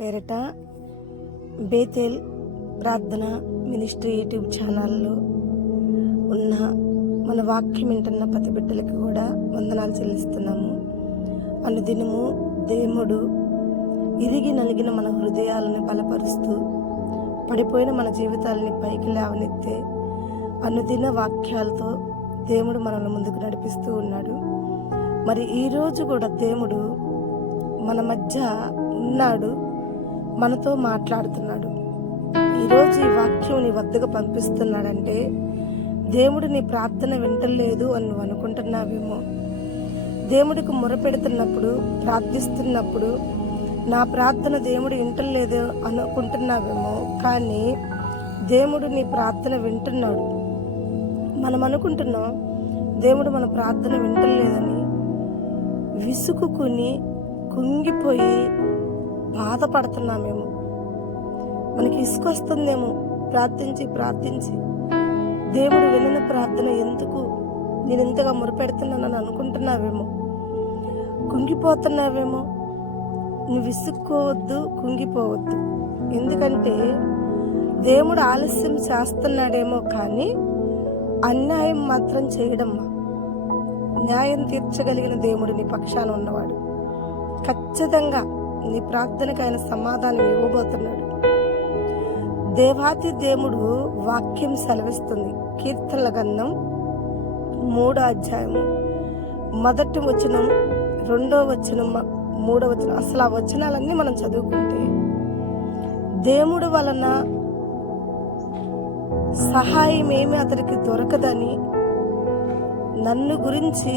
పేరిట బేతేల్ ప్రార్థన ministry YouTube ఛానల్లో ఉన్న మన వాక్యం వింటున్న ప్రతి బిడ్డలకి కూడా వందనాలు చెల్లిస్తున్నాము. అనుదినము దేవుడు ఇరిగి నలిగిన మన హృదయాలను బలపరుస్తూ పడిపోయిన మన జీవితాలని పైకి లేవనెత్తే అనుదిన వాక్యాలతో దేవుడు మనల్ని ముందుకు నడిపిస్తూ ఉన్నాడు. మరి ఈరోజు కూడా దేవుడు మన మధ్య ఉన్నాడు, మనతో మాట్లాడుతున్నాడు. ఈరోజు ఈ వాక్యం నీ వద్దకు పంపిస్తున్నాడంటే దేవుడు నీ ప్రార్థన వింటలేదు అని నువ్వు అనుకుంటున్నావేమో. దేవుడికి మొరపెడుతున్నప్పుడు, ప్రార్థిస్తున్నప్పుడు నా ప్రార్థన దేవుడు వింటలేదు అనుకుంటున్నావేమో. కానీ దేవుడు నీ ప్రార్థన వింటున్నాడు. మనం అనుకుంటున్నాం దేవుడు మన ప్రార్థన వింటలేదని, విసుగుకుని కుంగిపోయి బాధపడుతున్నామేమో. మనకి ఇసుకొస్తుందేమో ప్రార్థించి ప్రార్థించి దేవుడు వినన ప్రార్థన ఎందుకు నేను ఇంతగా మొరపెడుతున్నానని అనుకుంటున్నావేమో, కుంగిపోతున్నావేమో. నువ్వు విసుక్కోవద్దు, కుంగిపోవద్దు. ఎందుకంటే దేవుడు ఆలస్యం చేస్తున్నాడేమో కానీ అన్యాయం మాత్రం చేయడమ్మా. న్యాయం తీర్చగలిగిన దేవుడు నీ పక్షాన ఉన్నవాడు. ఖచ్చితంగా నీ ప్రార్థనకు ఆయన సమాధానం ఇవ్వబోతున్నాడు. దేవాతి దేవుడు వాక్యం సెలవిస్తుంది. కీర్తనల గ్రంథం 3వ అధ్యాయము 1వ వచనం, 2వ వచనం, 3వ వచనం, అసలు ఆ వచనాలన్నీ మనం చదువుకుంటే దేవుడు వలన సహాయం ఏమి అతనికి దొరకదని నన్ను గురించి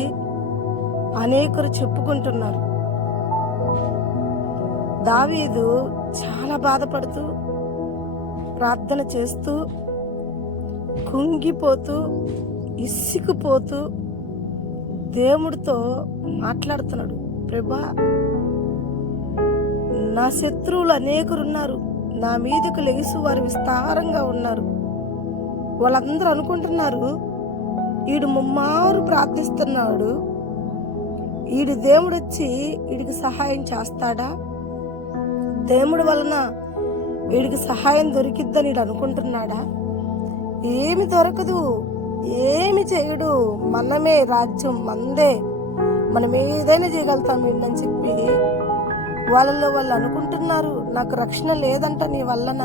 అనేకులు చెప్పుకుంటున్నారు. దావీదు చాలా బాధపడుతూ ప్రార్థన చేస్తూ కుంగిపోతూ ఇసికిపోతూ దేవుడితో మాట్లాడుతున్నాడు. ప్రభా, నా శత్రువులు అనేకులున్నారు, నా మీదకు లెగిసి వారు విస్తారంగా ఉన్నారు. వాళ్ళందరూ అనుకుంటున్నారు ఈడు ముమ్మారు ప్రార్థిస్తున్నాడు, ఈడు దేవుడు వచ్చి వీడికి సహాయం చేస్తాడా, దేవుడి వలన వీడికి సహాయం దొరికిద్దని వీడు అనుకుంటున్నాడా? ఏమి దొరకదు, ఏమి చేయడు. మనమే రాజ్యం, మందే, మనం ఏదైనా చేయగలుగుతాం వీడిని చెప్పి వాళ్ళలో వాళ్ళు అనుకుంటున్నారు. నాకు రక్షణ లేదంట నీ వలన,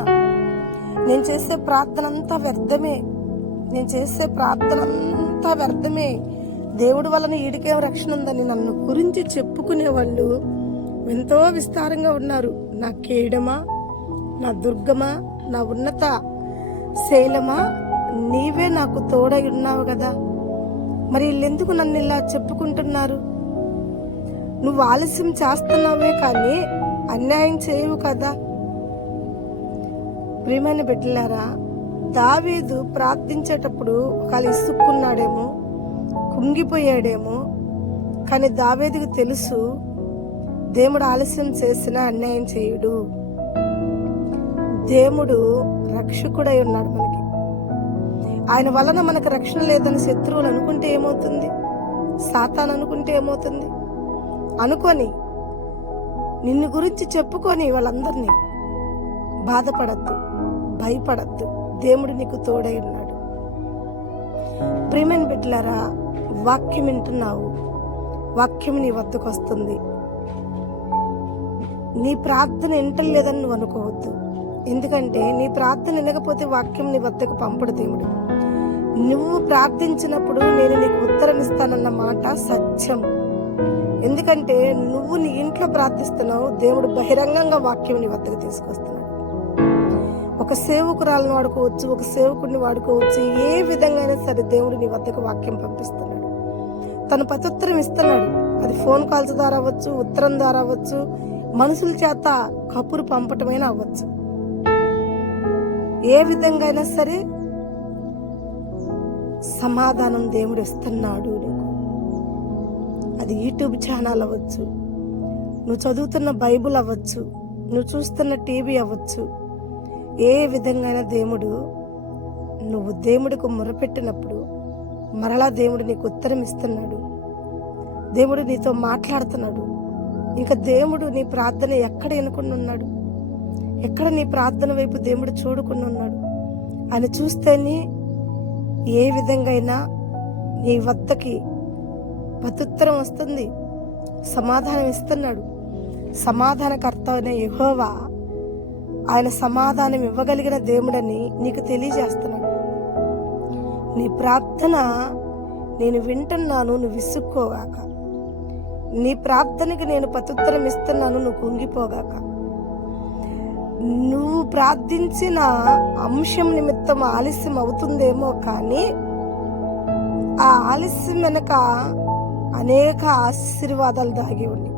నేను చేసే ప్రార్థన అంతా వ్యర్థమే, నేను చేసే ప్రార్థన అంతా వ్యర్థమే, దేవుడి వలన ఈడికేం రక్షణ ఉందని నన్ను గురించి చెప్పుకునేవాళ్ళు ఎంతో విస్తారంగా ఉన్నారు. నా కేడమా, నా దుర్గమా, నా ఉన్నత శైలమా, నీవే నాకు తోడై ఉన్నావు కదా. మరి వీళ్ళెందుకు నన్ను ఇలా చెప్పుకుంటున్నారు? నువ్వు ఆలస్యం చేస్తున్నావే కానీ అన్యాయం చేయవు కదా. ప్రియమైన బిడ్డలారా, దావీదు ప్రార్థించేటప్పుడు ఒకవేళ ఇసుక్కున్నాడేమో, కుంగిపోయాడేమో. కానీ దావీదుకు తెలుసు దేవుడు ఆలస్యం చేసినా అన్యాయం చేయుడు. దేవుడు రక్షకుడై ఉన్నాడు మనకి. ఆయన వలన మనకు రక్షణ లేదని శత్రువులు అనుకుంటే ఏమవుతుంది? సాతాను అనుకుంటే ఏమవుతుంది? అనుకొని నిన్ను గురించి చెప్పుకొని వాళ్ళందరినీ బాధపడద్దు, భయపడద్దు. దేవుడు నీకు తోడై ఉన్నాడు. ప్రియమైన బిడ్డలారా, వాక్యం వింటున్నావు, వాక్యం నీ వద్దకు వస్తుంది. నీ ప్రార్థన వింటలేదని నువ్వు అనుకోవద్దు. ఎందుకంటే నీ ప్రార్థన వినకపోతే వాక్యం నీ వద్దకు పంపడు దేవుడు. నువ్వు ప్రార్థించినప్పుడు నేను నీకు ఉత్తరం ఇస్తానన్న మాట సత్యం. ఎందుకంటే నువ్వు నీ ఇంట్లో ప్రార్థిస్తున్నావు, దేవుడు బహిరంగంగా వాక్యం నీ వద్దకు తీసుకొస్తున్నాడు. ఒక సేవకురాలను వాడుకోవచ్చు, ఒక సేవకుడిని వాడుకోవచ్చు. ఏ విధంగా అయినా సరే దేవుడు నీ వద్దకు వాక్యం పంపిస్తున్నాడు. తను ప్రత్యుత్తరం ఇస్తున్నాడు. అది ఫోన్ కాల్స్ ద్వారా అవ్వచ్చు, ఉత్తరం ద్వారా అవ్వచ్చు, మనుషుల చేత కబురు పంపటమైనా అవ్వచ్చు. ఏ విధంగా అయినా సరే సమాధానం దేవుడు ఇస్తున్నాడు నీకు. అది యూట్యూబ్ ఛానల్ అవ్వచ్చు, నువ్వు చదువుతున్న బైబుల్ అవ్వచ్చు, నువ్వు చూస్తున్న టీవీ అవ్వచ్చు. ఏ విధంగా దేవుడు, నువ్వు దేవుడికి మొరపెట్టినప్పుడు మరలా దేవుడు నీకు ఉత్తరం ఇస్తున్నాడు. దేవుడు నీతో మాట్లాడుతున్నాడు. ఇంకా దేవుడు నీ ప్రార్థన ఎక్కడ వినకుండా ఉన్నాడు? ఎక్కడ నీ ప్రార్థన వైపు దేవుడు చూడకుండా ఉన్నాడు? ఆయన చూస్తేనే ఏ విధంగా అయినా నీ వద్దకి ప్రత్యుత్తరం వస్తుంది, సమాధానం ఇస్తున్నాడు. సమాధానకర్త అయిన యెహోవా ఆయన సమాధానం ఇవ్వగలిగిన దేవుడని నీకు తెలియజేస్తున్నాడు. నీ ప్రార్థన నేను వింటున్నాను, నువ్వు విసుక్కోగాక. నీ ప్రార్థనకి నేను ప్రత్యుత్తరం ఇస్తున్నాను, నువ్వు కుంగిపోగాక. నువ్వు ప్రార్థించిన అంశం నిమిత్తం ఆలస్యం అవుతుందేమో, కానీ ఆ ఆలస్యం వెనక అనేక ఆశీర్వాదాలు దాగి ఉన్నాయి.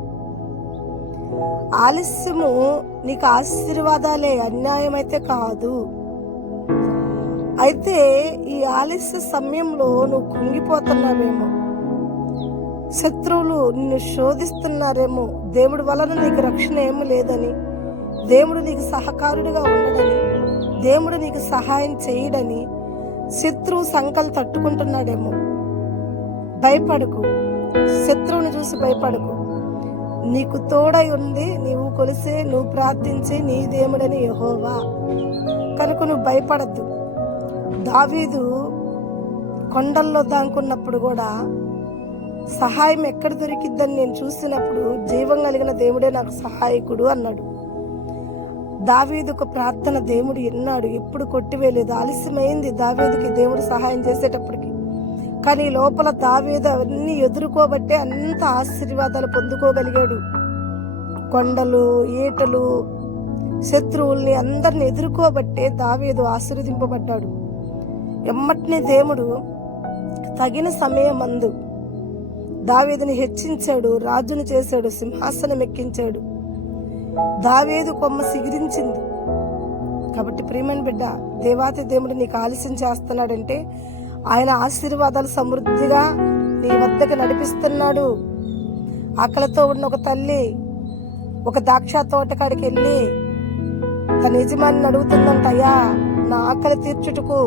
ఆలస్యము నీకు ఆశీర్వాదాలే, అన్యాయం అయితే కాదు. అయితే ఈ ఆలస్య సమయంలో నువ్వు కుంగిపోతున్నావేమో, శత్రువులు నిన్ను శోధిస్తున్నారేమో, దేవుడి వలన నీకు రక్షణ ఏమీ లేదని, దేవుడు నీకు సహకారుడిగా ఉండడని, దేవుడు నీకు సహాయం చేయడని శత్రువు సంకలు తట్టుకుంటున్నాడేమో. భయపడకు, శత్రువుని చూసి భయపడకు. నీకు తోడై ఉంది, నీవు కొలిసే, నువ్వు ప్రార్థించే నీ దేవుడని యెహోవా కనుక నువ్వు భయపడద్దు. దావీదు కొండల్లో దాంకున్నప్పుడు కూడా సహాయం ఎక్కడ దొరికిద్దని నేను చూసినప్పుడు జీవం కలిగిన దేవుడే నాకు సహాయకుడు అన్నాడు. దావీదుకు ప్రార్థన దేవుడు విన్నాడు, ఎప్పుడు కొట్టివేయలేదు. ఆలస్యమైంది దావీదుకి దేవుడు సహాయం చేసేటప్పటికి, కానీ లోపల దావీదు అవన్నీ ఎదుర్కోబట్టే అంత ఆశీర్వాదాలు పొందుకోగలిగాడు. కొండలు, ఈటలు, శత్రువుల్ని అందరిని ఎదుర్కోబట్టే దావీదు ఆశీర్వదింపబడ్డాడు. ఎమ్మటిని దేవుడు తగిన సమయమందు దావీదుని హెచ్చించాడు, రాజును చేశాడు, సింహాసనం ఎక్కించాడు. దావీదు కొమ్మ సిగిరించింది. కాబట్టి ప్రియమైన బిడ్డ, దేవాతి దేవుడు నీకు ఆలస్యం చేస్తున్నాడంటే ఆయన ఆశీర్వాదాలు సమృద్ధిగా నీ వద్దకు నడిపిస్తున్నాడు. ఆకలితో ఉన్న ఒక తల్లి ఒక ద్రాక్ష తోటకాడికి వెళ్ళి తన యజమానిని అడుగుతుందంట, అయ్యా నా ఆకలి తీర్చుటకు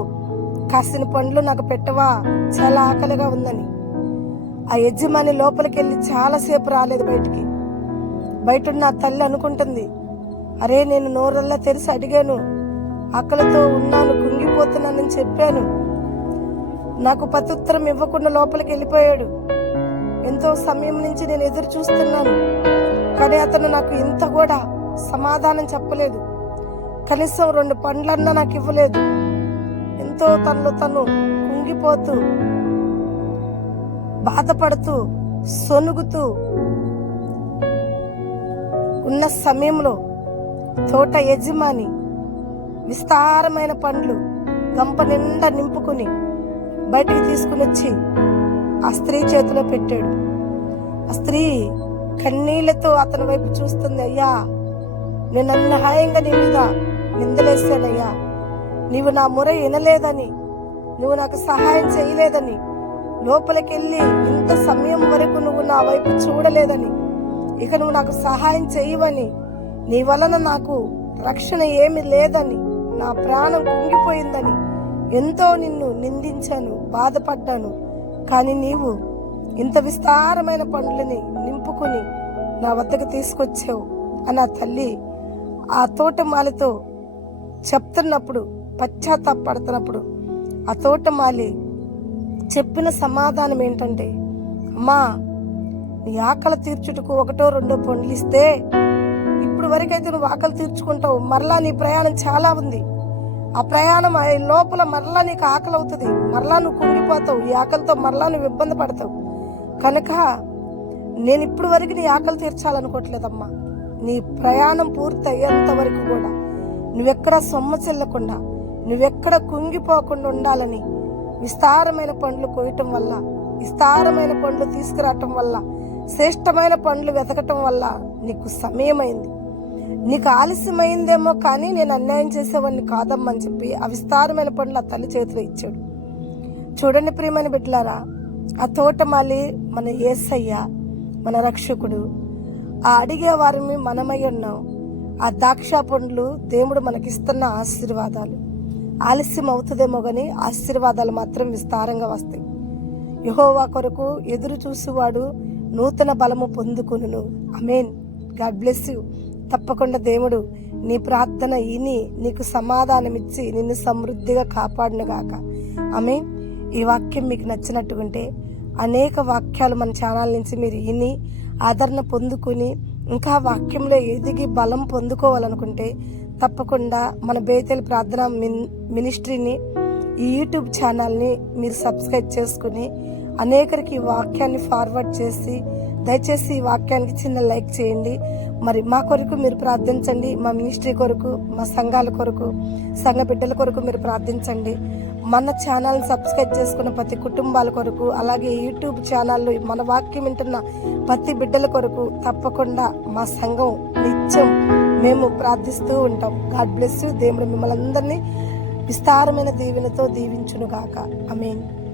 కాసిన పండ్లు నాకు పెట్టవా, చాలా ఆకలిగా ఉందని. ఆ యజమాని లోపలికి వెళ్ళి చాలాసేపు రాలేదు బయటికి. బయట ఉన్న తల్లి అనుకుంటుంది, అరే నేను నోరల్లా తెరిచి అడిగాను, ఆకలితో ఉన్నాను, కుంగిపోతున్నానని చెప్పాను, నాకు ప్రత్యుత్తరం ఇవ్వకుండా లోపలికి వెళ్ళిపోయాడు. ఎంతో సమయం నుంచి నేను ఎదురు చూస్తున్నాను, కానీ అతను నాకు ఇంత కూడా సమాధానం చెప్పలేదు, కనీసం 2 పండ్లన్నా నాకు ఇవ్వలేదు. ఎంతో తనలో తను కుంగిపోతూ, బాధపడుతూ, సొనుగుతూ ఉన్న సమయంలో తోట యజమాని విస్తారమైన పండ్లు గంప నిండా నింపుకుని బయటికి తీసుకుని వచ్చి ఆ స్త్రీ చేతిలో పెట్టాడు. ఆ స్త్రీ కన్నీళ్లతో అతని వైపు చూస్తుంది, అయ్యా నేను అన్యాయంగా నీ మీద నిందలేశానయ్యా, నీవు నా మొర వినలేదని, నువ్వు నాకు సహాయం చేయలేదని, లోపలికి వెళ్ళి ఇంత సమయం వరకు నువ్వు నా వైపు చూడలేదని, ఇక నువ్వు నాకు సహాయం చేయవని, నీ వలన నాకు రక్షణ ఏమి లేదని, నా ప్రాణం కుంగిపోయిందని ఎంతో నిన్ను నిందించాను, బాధపడ్డాను, కానీ నీవు ఇంత విస్తారమైన పండ్లని నింపుకుని నా వద్దకు తీసుకొచ్చావు అని ఆ తల్లి ఆ తోటమాలితో చెప్తున్నప్పుడు, పశ్చాత్తాపడుతున్నప్పుడు ఆ తోటమాలి చెప్పిన సమాధానం ఏంటంటే, అమ్మా నీ ఆకలి తీర్చుటకు 1-2 పండ్లు ఇస్తే ఇప్పుడు వరకైతే నువ్వు ఆకలి తీర్చుకుంటావు, మరలా నీ ప్రయాణం చాలా ఉంది, ఆ ప్రయాణం లోపల మరలా నీకు ఆకలి అవుతుంది, మరలా నువ్వు కుంగిపోతావు, ఈ ఆకలితో మరలా నువ్వు ఇబ్బంది పడతావు, కనుక నేను ఇప్పుడు వరకు నీ ఆకలి తీర్చాలనుకోవట్లేదమ్మా, నీ ప్రయాణం పూర్తి అయ్యేంత వరకు కూడా నువ్వెక్కడ సొమ్మ చెల్లకుండా, నువ్వెక్కడ కుంగిపోకుండా ఉండాలని విస్తారమైన పండ్లు కోయటం వల్ల, విస్తారమైన పండ్లు తీసుకురావటం వల్ల, శ్రేష్టమైన పండ్లు వెతకటం వల్ల నీకు సమయమైంది, నీకు ఆలస్యమైందేమో, కానీ నేను అన్యాయం చేసేవాడిని కాదమ్మని చెప్పి ఆ విస్తారమైన పండ్లు ఆ తల్లి చేతిలో ఇచ్చాడు. చూడండి ప్రియమైన బిడ్డలారా, ఆ తోటమాలి మన యేసయ్య, మన రక్షకుడు. ఆ అడిగే వారిని మనమై ఉన్నాం. ఆ ద్రాక్ష పండ్లు దేవుడు మనకిస్తున్న ఆశీర్వాదాలు. ఆలస్యం అవుతుందేమో కానీ ఆశీర్వాదాలు మాత్రం విస్తారంగా వస్తాయి. యెహోవా కొరకు ఎదురు చూసేవాడు నూతన బలము పొందుకొనును. ఆమేన్. God bless you. తప్పకుండా దేవుడు నీ ప్రార్థన విని నీకు సమాధానమిచ్చి నిన్ను సమృద్ధిగా కాపాడునుగాక. ఆమేన్. ఈ వాక్యం మీకు నచ్చినట్టుకుంటే అనేక వాక్యాలు మన ఛానల్ నుంచి మీరు విని ఆదరణ పొందుకుని ఇంకా వాక్యంలో ఎదిగి బలం పొందుకోవాలనుకుంటే తప్పకుండా మన బేతేల్ ప్రార్థన మినిస్ట్రీని ఈ యూట్యూబ్ ఛానల్ని మీరు సబ్స్క్రైబ్ చేసుకుని అనేకరికి ఈ వాక్యాన్ని ఫార్వర్డ్ చేసి దయచేసి ఈ వాక్యానికి చిన్న లైక్ చేయండి. మరి మా కొరకు మీరు ప్రార్థించండి, మా మినిస్ట్రీ కొరకు, మా సంఘాల కొరకు, సంఘ బిడ్డల కొరకు మీరు ప్రార్థించండి. మన ఛానల్ సబ్స్క్రైబ్ చేసుకున్న ప్రతి కుటుంబాల కొరకు, అలాగే యూట్యూబ్ ఛానల్లో మన వాక్యం వింటున్న ప్రతి బిడ్డల కొరకు తప్పకుండా మా సంఘం నిత్యం మేము ప్రార్థిస్తూ ఉంటాం. God bless you. దేవుడు మిమ్మల్ని అందరినీ విస్తారమైన దీవెనతో దీవించునుగాక. ఆమేన్.